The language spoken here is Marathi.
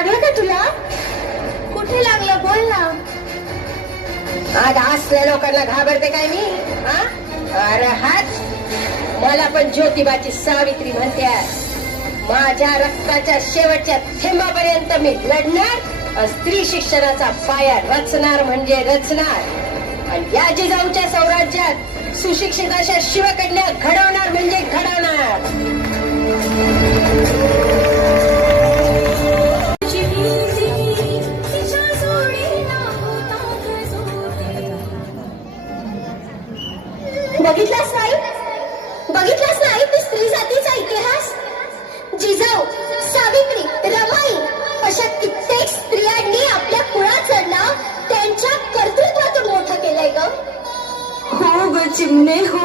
लागलं का तुला? कुठे लागलं बोल ना. आज असल्या लोकांना घाबरते काय मी? हा? अरे हाच मला पण ज्योतिबाची सावित्री म्हणते. माझ्या रक्ताच्या शेवटच्या थेंबापर्यंत मी लढणार. स्त्री शिक्षणाचा पाया रचणार म्हणजे रचणार. आणि या जिजाऊच्या स्वराज्यात सुशिक्षित अशा शिवकन्या घडवणार म्हणजे घडवणार. बघितलास नाही? बघितलास नाही ते स्त्री जातीचा इतिहास? जिजाऊ, सावित्री, रमाई अशा कित्येक स्त्रियांनी आपल्या कुळाचं नाव त्यांच्या कर्तृत्वातून मोठं केलंय ग. हो ग चिमणे हो.